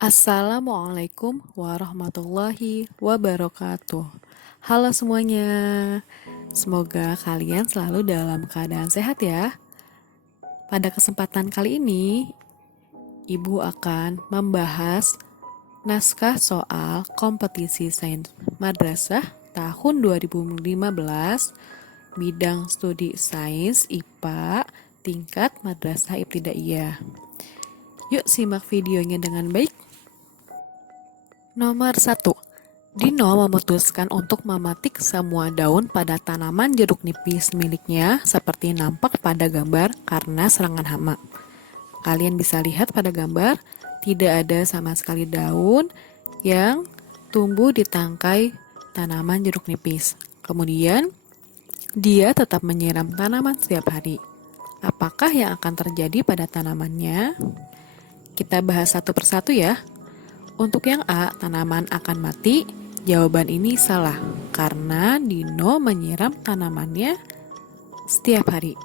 Assalamualaikum warahmatullahi wabarakatuh. Halo semuanya, semoga kalian selalu dalam keadaan sehat ya. Pada kesempatan kali ini, Ibu akan membahas naskah soal kompetisi sains madrasah tahun 2015 bidang studi sains IPA tingkat madrasah ibtidaiyah. Yuk simak videonya dengan baik. Nomor 1. Dino memutuskan untuk memetik semua daun pada tanaman jeruk nipis miliknya seperti nampak pada gambar karena serangan hama. Kalian bisa lihat pada gambar, tidak ada sama sekali daun yang tumbuh di tangkai tanaman jeruk nipis. Kemudian, dia tetap menyiram tanaman setiap hari. Apakah yang akan terjadi pada tanamannya? Kita bahas satu persatu ya. Untuk yang A, tanaman akan mati. Jawaban ini salah, karena Dino menyiram tanamannya setiap hari.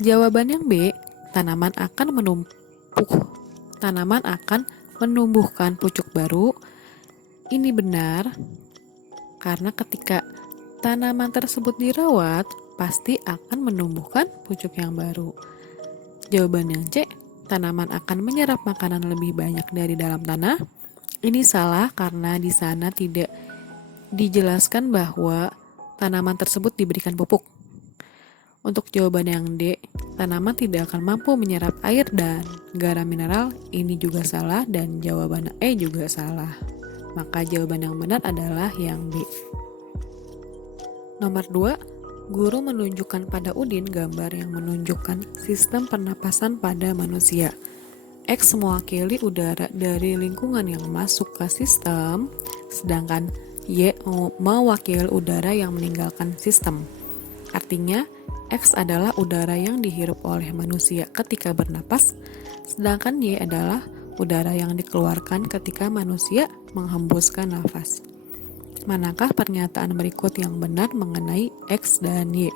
Jawaban yang B, tanaman akan menumbuhkan pucuk baru. Ini benar, karena ketika tanaman tersebut dirawat, pasti akan menumbuhkan pucuk yang baru. Jawaban yang C, tanaman akan menyerap makanan lebih banyak dari dalam tanah. Ini salah karena di sana tidak dijelaskan bahwa tanaman tersebut diberikan pupuk. Untuk jawaban yang D, tanaman tidak akan mampu menyerap air dan garam mineral. Ini juga salah dan jawaban E juga salah. Maka jawaban yang benar adalah yang B. Nomor 2, guru menunjukkan pada Udin gambar yang menunjukkan sistem pernapasan pada manusia. X mewakili udara dari lingkungan yang masuk ke sistem, sedangkan Y mewakili udara yang meninggalkan sistem. Artinya, X adalah udara yang dihirup oleh manusia ketika bernapas, sedangkan Y adalah udara yang dikeluarkan ketika manusia menghembuskan nafas. Manakah pernyataan berikut yang benar mengenai X dan Y?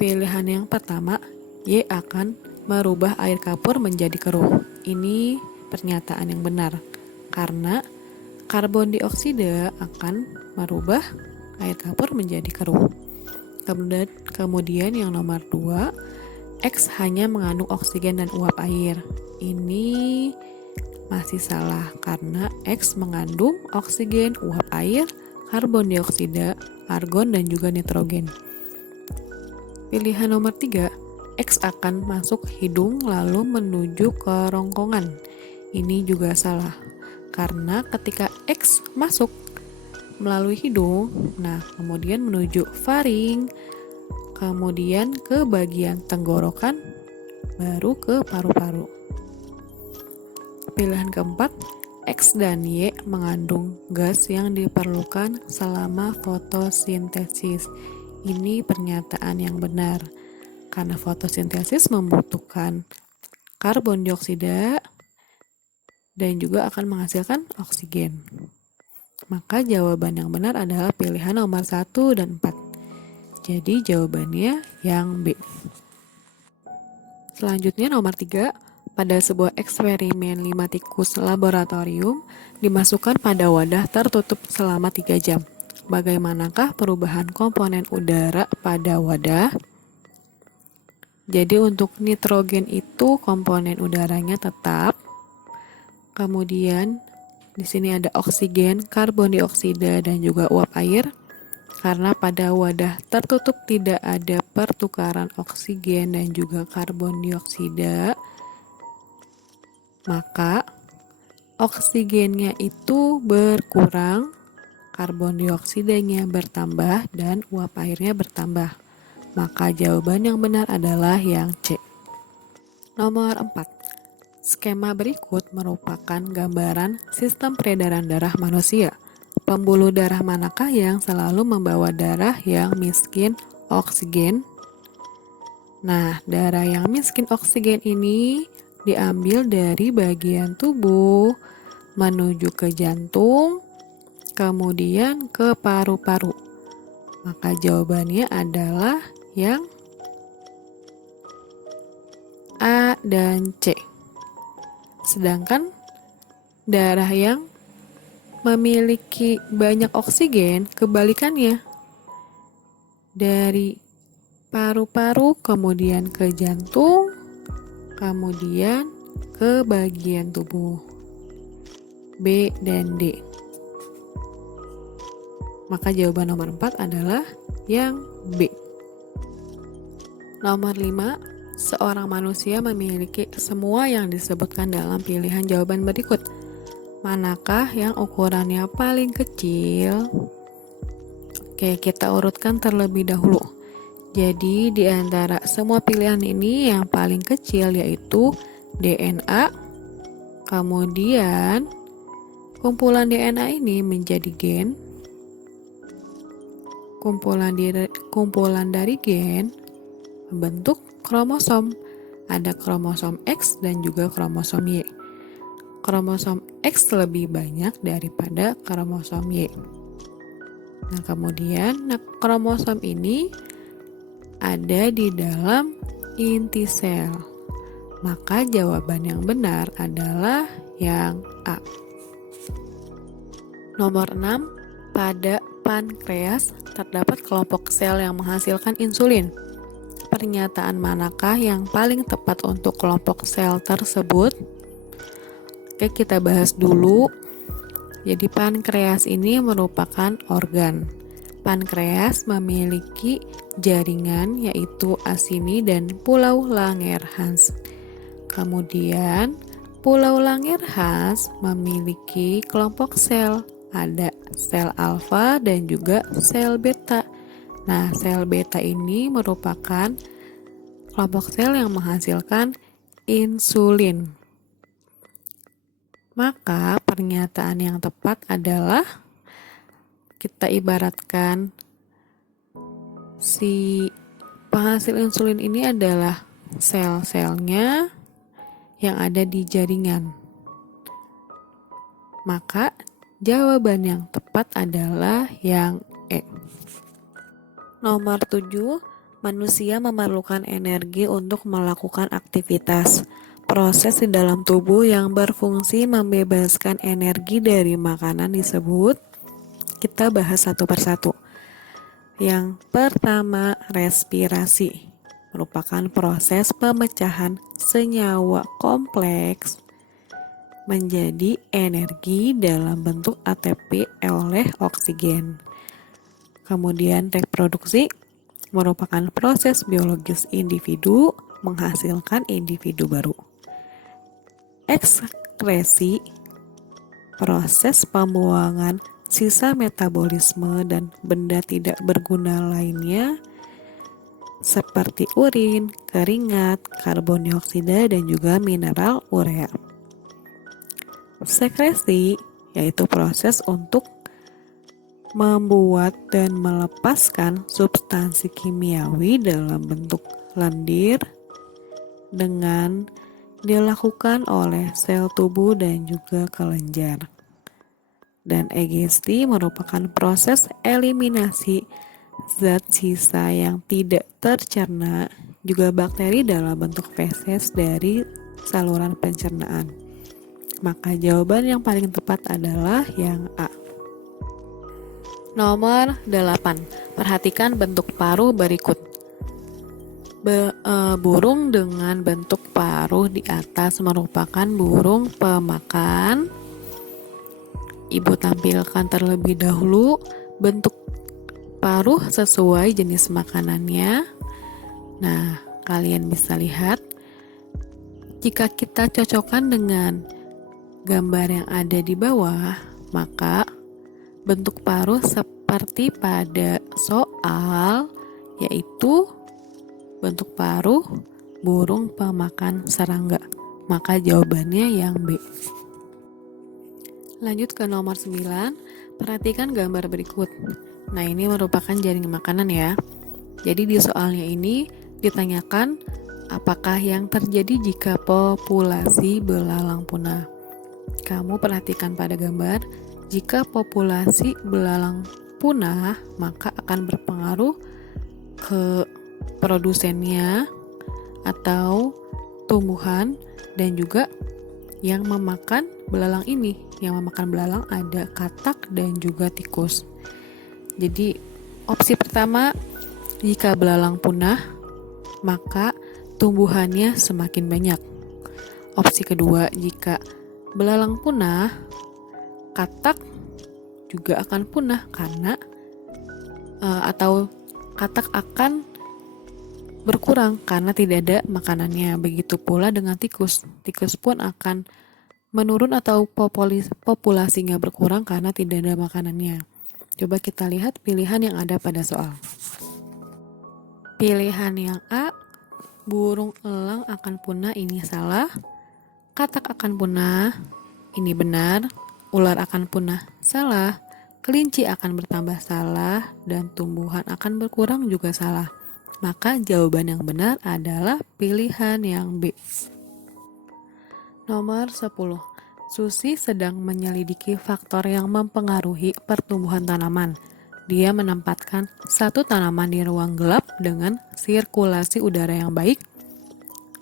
Pilihan yang pertama, Y akan merubah air kapur menjadi keruh. Ini pernyataan yang benar, karena karbon dioksida akan merubah air kapur menjadi keruh. Kemudian yang nomor 2, X hanya mengandung oksigen dan uap air. Ini masih salah, karena X mengandung oksigen, uap air, karbon dioksida, argon, dan juga nitrogen. Pilihan nomor 3, X akan masuk hidung lalu menuju ke rongkongan. Ini juga salah, karena ketika X masuk melalui hidung, kemudian menuju faring, kemudian ke bagian tenggorokan, baru ke paru-paru. Pilihan keempat, X dan Y mengandung gas yang diperlukan selama fotosintesis. Ini pernyataan yang benar, karena fotosintesis membutuhkan karbon dioksida dan juga akan menghasilkan oksigen. Maka jawaban yang benar adalah pilihan nomor 1 dan 4. Jadi jawabannya yang B. Selanjutnya nomor 3, pada sebuah eksperimen 5 tikus laboratorium dimasukkan pada wadah tertutup selama 3 jam. Bagaimanakah perubahan komponen udara pada wadah? Jadi untuk nitrogen itu komponen udaranya tetap. Kemudian di sini ada oksigen, karbon dioksida, dan juga uap air. Karena pada wadah tertutup tidak ada pertukaran oksigen dan juga karbon dioksida, maka oksigennya itu berkurang, karbon dioksidanya bertambah, dan uap airnya bertambah. Maka jawaban yang benar adalah yang C. Nomor 4. Skema berikut merupakan gambaran sistem peredaran darah manusia. Pembuluh darah manakah yang selalu membawa darah yang miskin oksigen? Darah yang miskin oksigen ini diambil dari bagian tubuh menuju ke jantung, kemudian ke paru-paru. Maka jawabannya adalah yang A dan C. Sedangkan Darah yang memiliki banyak oksigen, kebalikannya, dari paru-paru kemudian ke jantung, kemudian ke bagian tubuh. B dan D. Maka jawaban nomor 4 adalah yang B. Nomor 5, seorang manusia memiliki semua yang disebutkan dalam pilihan jawaban berikut. Manakah yang ukurannya paling kecil? Oke, kita urutkan terlebih dahulu. Jadi di antara semua pilihan ini yang paling kecil yaitu DNA. Kemudian kumpulan DNA ini menjadi gen. Kumpulan dari gen membentuk kromosom. Ada kromosom X dan juga kromosom Y. Kromosom X lebih banyak daripada kromosom Y. Nah, kemudian kromosom ini ada di dalam inti sel. Maka jawaban yang benar adalah yang A. Nomor 6, pada pankreas terdapat kelompok sel yang menghasilkan insulin. Pernyataan manakah yang paling tepat untuk kelompok sel tersebut? Oke, kita bahas dulu. Jadi pankreas ini merupakan organ. Pankreas memiliki jaringan yaitu Acini dan Pulau Langerhans. Kemudian Pulau Langerhans memiliki kelompok sel. Ada sel alfa dan juga sel beta. Nah, sel beta ini merupakan kelompok sel yang menghasilkan insulin. Maka pernyataan yang tepat adalah kita ibaratkan si penghasil insulin ini adalah sel-selnya yang ada di jaringan. Maka jawaban yang tepat adalah yang E. Nomor 7, manusia memerlukan energi untuk melakukan aktivitas. Proses di dalam tubuh yang berfungsi membebaskan energi dari makanan disebut, kita bahas satu persatu. Yang pertama, respirasi. Merupakan proses pemecahan senyawa kompleks menjadi energi dalam bentuk ATP oleh oksigen. Kemudian reproduksi merupakan proses biologis individu menghasilkan individu baru. Ekskresi, proses pembuangan sisa metabolisme dan benda tidak berguna lainnya seperti urin, keringat, karbon dioksida, dan juga mineral urea. Sekresi yaitu proses untuk membuat dan melepaskan substansi kimiawi dalam bentuk lendir dengan dilakukan oleh sel tubuh dan juga kelenjar. Dan egesti merupakan proses eliminasi zat sisa yang tidak tercerna, juga bakteri dalam bentuk feses dari saluran pencernaan. Maka jawaban yang paling tepat adalah yang A. Nomor 8. Perhatikan bentuk paruh berikut. Burung dengan bentuk paruh di atas merupakan burung pemakan. Ibu tampilkan terlebih dahulu bentuk paruh sesuai jenis makanannya. Nah, kalian bisa lihat jika kita cocokkan dengan gambar yang ada di bawah, maka bentuk paruh seperti pada soal, yaitu bentuk paruh burung pemakan serangga. Maka jawabannya yang B. Lanjut ke nomor 9, perhatikan gambar berikut. Nah, ini merupakan jaring makanan ya. Jadi di soalnya ini ditanyakan apakah yang terjadi jika populasi belalang punah. Kamu perhatikan pada gambar, jika populasi belalang punah, maka akan berpengaruh ke produsennya atau tumbuhan dan juga yang memakan belalang ini. Yang memakan belalang ada katak dan juga tikus. Jadi opsi pertama, jika belalang punah, maka tumbuhannya semakin banyak. Opsi kedua, jika belalang punah, katak juga akan punah karena atau katak akan berkurang karena tidak ada makanannya. Begitu pula dengan tikus. Tikus pun akan menurun atau populasinya berkurang karena tidak ada makanannya. Coba kita lihat pilihan yang ada pada soal. Pilihan yang A, burung elang akan punah, ini salah. Katak akan punah, ini benar. Ular akan punah, salah. Kelinci akan bertambah, salah. Dan tumbuhan akan berkurang, juga salah. Maka jawaban yang benar adalah pilihan yang B. Nomor 10. Susi sedang menyelidiki faktor yang mempengaruhi pertumbuhan tanaman. Dia menempatkan satu tanaman di ruang gelap dengan sirkulasi udara yang baik.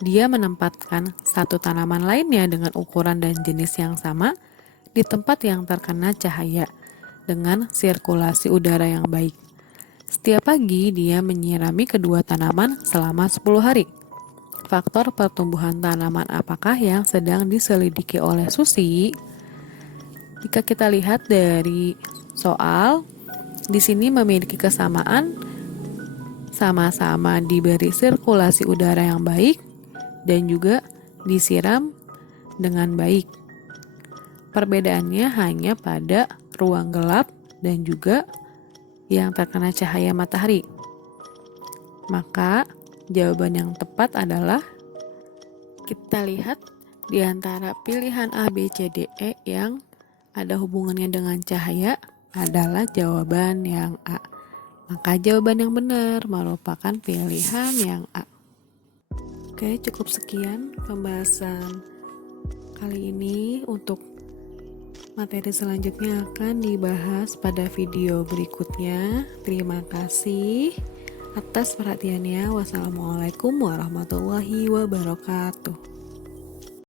Dia menempatkan satu tanaman lainnya dengan ukuran dan jenis yang sama di tempat yang terkena cahaya dengan sirkulasi udara yang baik. Setiap pagi dia menyirami kedua tanaman selama 10 hari. Faktor pertumbuhan tanaman apakah yang sedang diselidiki oleh Susi? Jika kita lihat dari soal, di sini memiliki kesamaan, sama-sama diberi sirkulasi udara yang baik dan juga disiram dengan baik. Perbedaannya hanya pada ruang gelap dan juga yang terkena cahaya matahari. Maka jawaban yang tepat adalah kita lihat di antara pilihan A, B, C, D, E yang ada hubungannya dengan cahaya adalah jawaban yang A. Maka jawaban yang benar merupakan pilihan yang A. Oke, cukup sekian pembahasan kali ini. Untuk materi selanjutnya akan dibahas pada video berikutnya. Terima kasih atas perhatiannya. Wassalamualaikum warahmatullahi wabarakatuh.